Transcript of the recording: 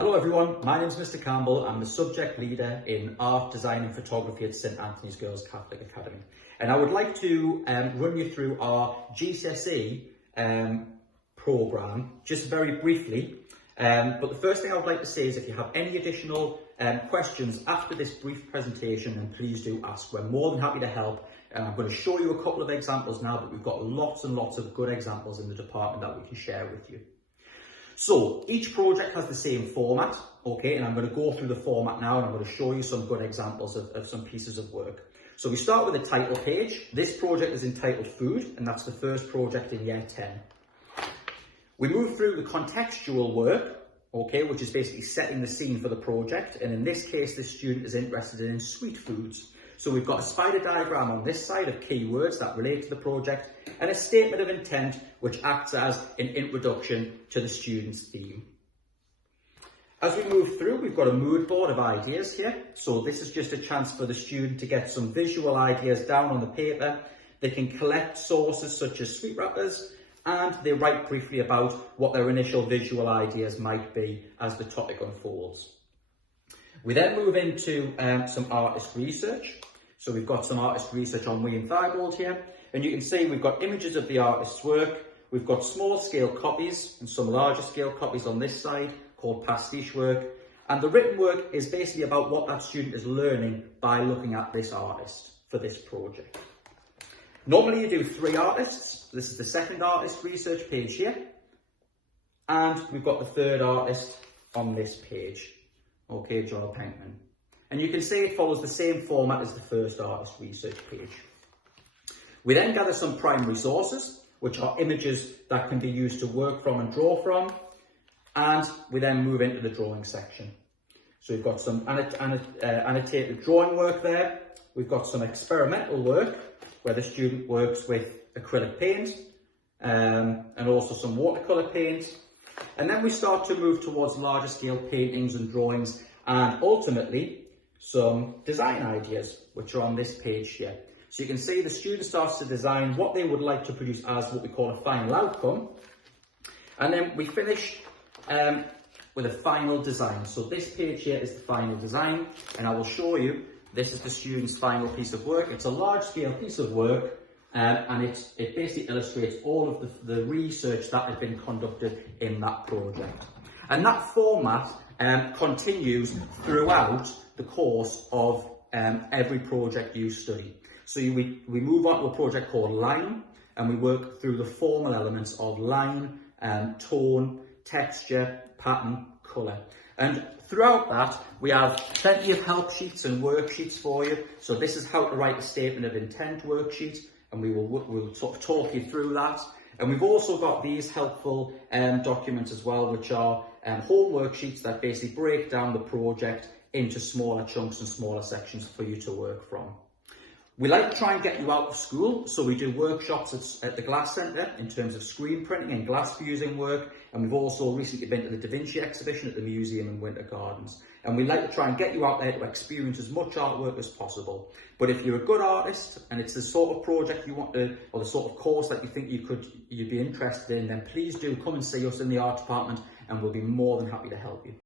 Hello everyone, my name is Mr Campbell. I'm the subject leader in art, design and photography at St Anthony's Girls Catholic Academy. And I would like to run you through our GCSE programme just very briefly. But the first thing I would like to say is if you have any additional questions after this brief presentation, then please do ask. We're more than happy to help. And I'm going to show you a couple of examples now, but we've got lots and lots of good examples in the department that we can share with you. So each project has the same format, okay, and I'm going to go through the format now and I'm going to show you some good examples of some pieces of work. So we start with the title page. This project is entitled Food, and that's the first project in year 10. We move through the contextual work, okay, which is basically setting the scene for the project, and in this case the student is interested in sweet foods. So we've got a spider diagram on this side of keywords that relate to the project and a statement of intent which acts as an introduction to the student's theme. As we move through, we've got a mood board of ideas here. So this is just a chance for the student to get some visual ideas down on the paper. They can collect sources such as sweet wrappers, and they write briefly about what their initial visual ideas might be as the topic unfolds. We then move into some artist research. So we've got some artist research on Wee and Thibault here, and you can see we've got images of the artist's work, we've got small scale copies and some larger scale copies on this side called pastiche work, and the written work is basically about what that student is learning by looking at this artist for this project. Normally you do 3 artists. This is the second artist research page here, and we've got the third artist on this page, okay, Joel Penkman. And you can see it follows the same format as the first artist research page. We then gather some primary sources, which are images that can be used to work from and draw from, and we then move into the drawing section. So we've got some annotated drawing work there, we've got some experimental work, where the student works with acrylic paint, and also some watercolour paint, and then we start to move towards larger scale paintings and drawings, and ultimately some design ideas, which are on this page here. So you can see the student starts to design what they would like to produce as what we call a final outcome. And then we finish with a final design. So this page here is the final design, and I will show you, this is the student's final piece of work. It's a large scale piece of work, and it basically illustrates all of the research that has been conducted in that project. And that format continues throughout the course of every project you study. So we move on to a project called Line, and we work through the formal elements of line, tone, texture, pattern, colour. And throughout that, we have plenty of help sheets and worksheets for you. So this is how to write a statement of intent worksheet, and we'll talk you through that. And we've also got these helpful documents as well, which are whole worksheets that basically break down the project into smaller chunks and smaller sections for you to work from. We like to try and get you out of school, so we do workshops at the Glass Centre in terms of screen printing and glass fusing work, and we've also recently been to the Da Vinci exhibition at the museum in Winter Gardens. And we like to try and get you out there to experience as much artwork as possible. But if you're a good artist and it's the sort of project you want to, or the sort of course that you think you'd be interested in, then please do come and see us in the art department, and we'll be more than happy to help you.